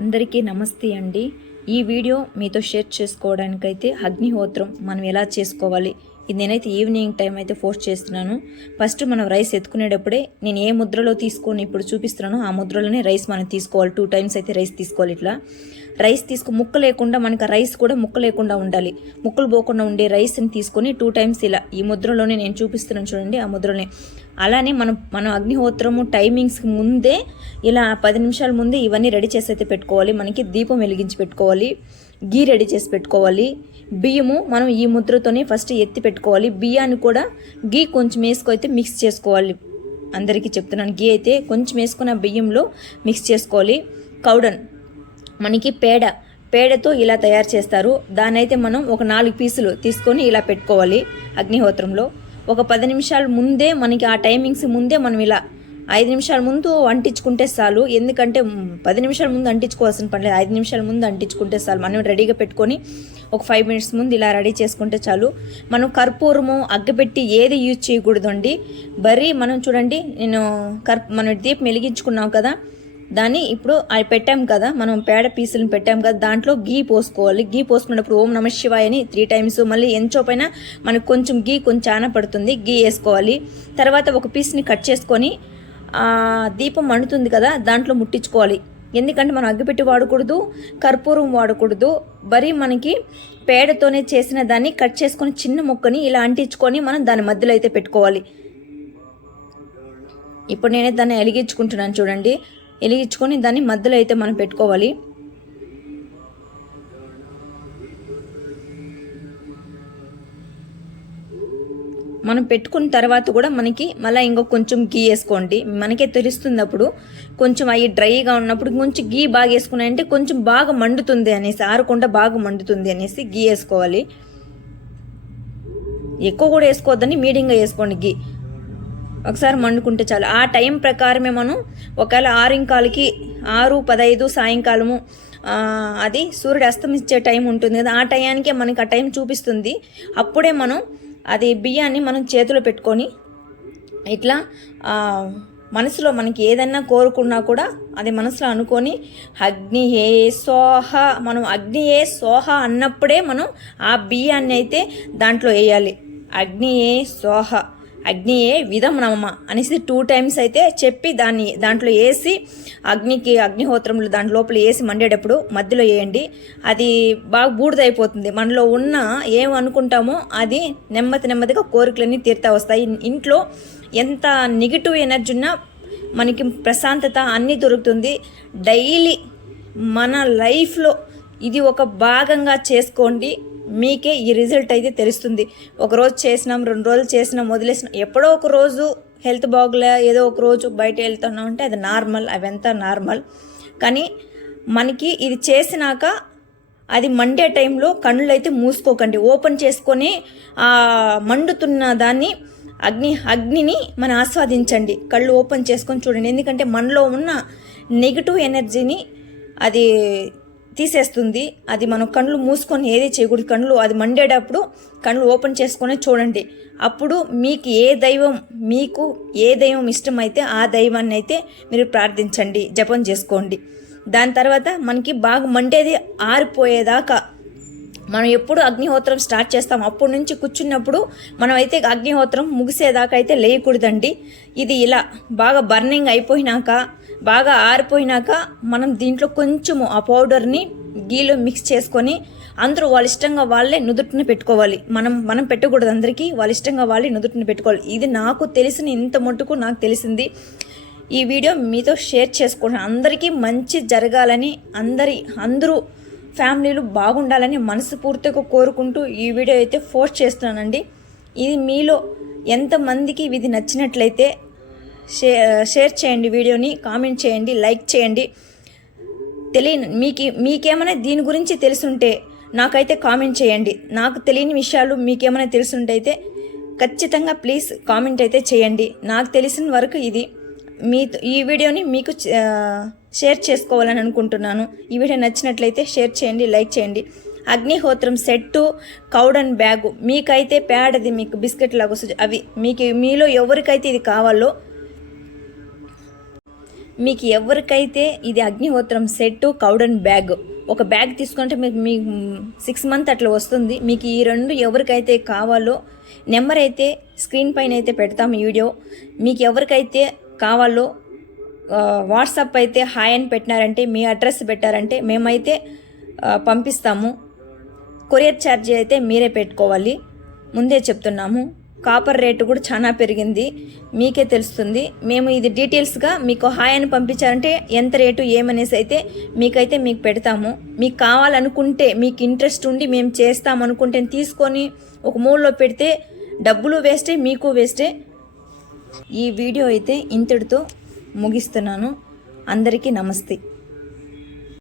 అందరికీ నమస్తే అండి. ఈ వీడియో మీతో షేర్ చేసుకోవడానికైతే అగ్నిహోత్రం మనం ఎలా చేసుకోవాలి ఇది నేనైతే ఈవినింగ్ టైం అయితే పోస్ట్ చేస్తున్నాను. ఫస్ట్ మనం రైస్ ఎత్తుకునేటప్పుడే నేను ఏ ముద్రలో తీసుకొని ఇప్పుడు చూపిస్తున్నానో ఆ ముద్రలోనే రైస్ మనం తీసుకోవాలి. 2 టైమ్స్ అయితే రైస్ తీసుకోవాలి. ఇట్లా రైస్ ముక్క లేకుండా మనకు రైస్ కూడా ముక్క లేకుండా ఉండాలి. ముక్కలు పోకుండా ఉండే రైస్ని తీసుకొని 2 టైమ్స్ ఇలా ఈ ముద్రలోనే నేను చూపిస్తున్నాను చూడండి, ఆ ముద్రలోనే. అలానే మనం అగ్నిహోత్రము టైమింగ్స్కి ముందే ఇలా 10 నిమిషాల ముందే ఇవన్నీ రెడీ చేసి అయితే పెట్టుకోవాలి. మనకి దీపం వెలిగించి పెట్టుకోవాలి, గీ రెడీ చేసి పెట్టుకోవాలి. బియ్యము మనం ఈ ముద్రతోనే ఫస్ట్ ఎత్తి పెట్టుకోవాలి. బియ్యాన్ని కూడా గీ కొంచెం అయితే మిక్స్ చేసుకోవాలి. అందరికీ చెప్తున్నాను, గీ అయితే కొంచెం వేసుకున్న బియ్యంలో మిక్స్ చేసుకోవాలి. కౌడన్ మనకి పేడతో ఇలా తయారు చేస్తారు. దాన్ని అయితే మనం ఒక 4 పీసులు తీసుకొని ఇలా పెట్టుకోవాలి అగ్నిహోత్రంలో. ఒక 10 నిమిషాల ముందే మనకి ఆ టైమింగ్స్ ముందే మనం ఇలా 5 నిమిషాల ముందు అంటించుకుంటే చాలు. ఎందుకంటే 10 నిమిషాల ముందు అంటించుకోవాల్సిన పని లేదు, 5 నిమిషాల ముందు అంటించుకుంటే చాలు. మనం రెడీగా పెట్టుకొని ఒక 5 మినిట్స్ ముందు ఇలా రెడీ చేసుకుంటే చాలు. మనం కర్పూరము అగ్గపెట్టి ఏది యూజ్ చేయకూడదండి. మనం చూడండి, మనం దీపం వెలిగించుకున్నాం కదా, దాన్ని ఇప్పుడు అది పెట్టాం కదా, మనం పేడ పీసులను పెట్టాం కదా, దాంట్లో గీ పోసుకోవాలి. గీ పోసుకున్నప్పుడు ఓం నమ శివాయ అని 3 టైమ్స్, మళ్ళీ ఎంచోపైన మనకు కొంచెం గీ కొంచెం చాలా పడుతుంది, గీ వేసుకోవాలి. తర్వాత ఒక పీస్ని కట్ చేసుకొని దీపం మండుతుంది కదా దాంట్లో ముట్టించుకోవాలి. ఎందుకంటే మనం అగ్గిపెట్టి వాడకూడదు, కర్పూరం వాడకూడదు. మనకి పేడతోనే చేసిన దాన్ని కట్ చేసుకొని చిన్న ముక్కని ఇలా అంటించుకొని మనం దాని మధ్యలో అయితే పెట్టుకోవాలి. ఇప్పుడు నేనే దాన్ని వెలిగించుకుంటున్నాను చూడండి, వెలిగించుకొని దాన్ని మధ్యలో అయితే మనం పెట్టుకోవాలి. మనం పెట్టుకున్న తర్వాత కూడా మనకి మళ్ళీ కొంచెం గీ వేసుకోండి. మనకే తెలుస్తుంది అప్పుడు కొంచెం అవి డ్రైగా ఉన్నప్పుడు కొంచెం గీ బాగా వేసుకున్నాయంటే కొంచెం బాగా మండుతుంది అనేసి, ఆరకుండా బాగా మండుతుంది అనేసి గీ వేసుకోవాలి. ఎక్కువ కూడా వేసుకోవద్దని మీడియంగా వేసుకోండి. గీ ఒకసారి మండుకుంటే చాలు. ఆ టైం ప్రకారమే మనం ఒకవేళ 6:15 సాయంకాలము అది సూర్యుడు అస్తమించే టైం ఉంటుంది కదా, ఆ టయానికే మనకి ఆ టైం చూపిస్తుంది. అప్పుడే మనం అది బియ్యాన్ని మనం చేతిలో పెట్టుకొని ఇట్లా మనసులో మనకి ఏదైనా కోరుకున్నా కూడా అది మనసులో అనుకొని అగ్నియే స్వాహ, మనం అగ్నియే స్వాహ అన్నప్పుడే మనం ఆ బియ్యాన్ని అయితే దాంట్లో వేయాలి. అగ్నియే స్వాహ, అగ్నియే విధం నమ్మ అనేసి 2 టైమ్స్ అయితే చెప్పి దాంట్లో వేసి అగ్నిహోత్రంలో దాని లోపల వేసి మండేటప్పుడు మధ్యలో వేయండి. అది బాగా బూడిదైపోతుంది. మనలో ఉన్న ఏమనుకుంటామో అది నెమ్మదిగా కోరికలన్నీ తీరుతా వస్తాయి. ఇంట్లో ఎంత నెగిటివ్ ఎనర్జీ ఉన్నా మనకి ప్రశాంతత అన్నీ దొరుకుతుంది. డైలీ మన లైఫ్లో ఇది ఒక భాగంగా చేసుకోండి, మీకే ఈ రిజల్ట్ అయితే తెలుస్తుంది. ఒకరోజు చేసినాం, 2 రోజులు చేసినాం, వదిలేసినాం, ఎప్పుడో ఒక రోజు హెల్త్ బాగులే ఏదో ఒక రోజు బయట వెళ్తున్నాం అంటే అది నార్మల్, అవంతా నార్మల్. కానీ మనకి ఇది చేసినాక అది మండే టైంలో కళ్ళు అయితే మూసుకోకండి, ఓపెన్ చేసుకొని ఆ మండుతున్న దాన్ని అగ్నిని మనం ఆస్వాదించండి. కళ్ళు ఓపెన్ చేసుకొని చూడండి. ఎందుకంటే మనలో ఉన్న నెగిటివ్ ఎనర్జీని అది తీసేస్తుంది. అది మనం కళ్ళు మూసుకొని ఏది చేయకూడదు. కళ్ళు అది మండేటప్పుడు కళ్ళు ఓపెన్ చేసుకొని చూడండి. అప్పుడు మీకు ఏ దైవం ఇష్టమైతే ఆ దైవాన్ని అయితే మీరు ప్రార్థించండి, జపం చేసుకోండి. దాని తర్వాత మనకి బాగా మండేది ఆరిపోయేదాకా మనం ఎప్పుడు అగ్నిహోత్రం స్టార్ట్ చేస్తాం అప్పటి నుంచి కూర్చున్నప్పుడు మనం అయితే అగ్నిహోత్రం ముగిసేదాకా అయితే లేయకూడదండి. ఇది ఇలా బాగా బర్నింగ్ అయిపోయినాక బాగా ఆరిపోయినాక మనం దీంట్లో కొంచెము ఆ పౌడర్ని గీలో మిక్స్ చేసుకొని అందరూ వాళ్ళ ఇష్టంగా వాళ్ళే నుదుటిన పెట్టుకోవాలి. మనం పెట్టకూడదు, అందరికీ వాళ్ళ ఇష్టంగా వాళ్ళే నుదుటిన పెట్టుకోవాలి. ఇది నాకు తెలిసిన ఇంత మట్టుకు నాకు తెలిసింది. ఈ వీడియో మీతో షేర్ చేసుకోండి. అందరికీ మంచి జరగాలని, అందరూ ఫ్యామిలీలు బాగుండాలని మనస్ఫూర్తిగా కోరుకుంటూ ఈ వీడియో అయితే పోస్ట్ చేస్తున్నానండి. ఇది మీలో ఎంతమందికి ఇది నచ్చినట్లయితే షేర్ చేయండి, వీడియోని కామెంట్ చేయండి, లైక్ చేయండి. మీకేమైనా దీని గురించి తెలుసుంటే నాకైతే కామెంట్ చేయండి. నాకు తెలియని విషయాలు మీకేమైనా తెలుసుంటే అయితే ఖచ్చితంగా ప్లీజ్ కామెంట్ అయితే చేయండి. నాకు తెలిసిన వరకు ఇది ఈ వీడియోని మీకు షేర్ చేసుకోవాలని అనుకుంటున్నాను. ఈ వీడియో నచ్చినట్లయితే షేర్ చేయండి, లైక్ చేయండి. అగ్నిహోత్రం సెట్టు, కౌడన్ బ్యాగు మీకైతే పేడది మీకు బిస్కెట్ లాగా వస్తుంది. అవి మీలో ఎవరికైతే ఇది కావాలో మీకు ఎవరికైతే ఇది అగ్నిహోత్రం సెట్ కౌడన్ బ్యాగ్ ఒక బ్యాగ్ తీసుకుంటే మీకు 6 మంత్ అట్లా వస్తుంది. మీకు ఈ 2 ఎవరికైతే కావాలో నెంబర్ అయితే స్క్రీన్ పైన అయితే పెడతాము వీడియో. మీకు ఎవరికైతే కావాలో వాట్సాప్ అయితే హాయ్ అని పెట్టినారంటే మీ అడ్రస్ పెట్టారంటే మేమైతే పంపిస్తాము. కొరియర్ ఛార్జ్ అయితే మీరే పెట్టుకోవాలి, ముందే చెప్తున్నాము. కాపర్ రేటు కూడా చాలా పెరిగింది, మీకే తెలుస్తుంది. మేము ఇది డీటెయిల్స్గా మీకు హాయ్ అని పంపించారంటే ఎంత రేటు ఏమనేసి అయితే మీకు పెడతాము. మీకు కావాలనుకుంటే మీకు ఇంట్రెస్ట్ ఉండి మేము చేస్తామనుకుంటే తీసుకొని ఒక మూలలో పెడితే డబ్బులు వేస్టే, మీకు వేస్టే. ఈ వీడియో అయితే ఇంతటితో ముగిస్తున్నాను. అందరికీ నమస్తే.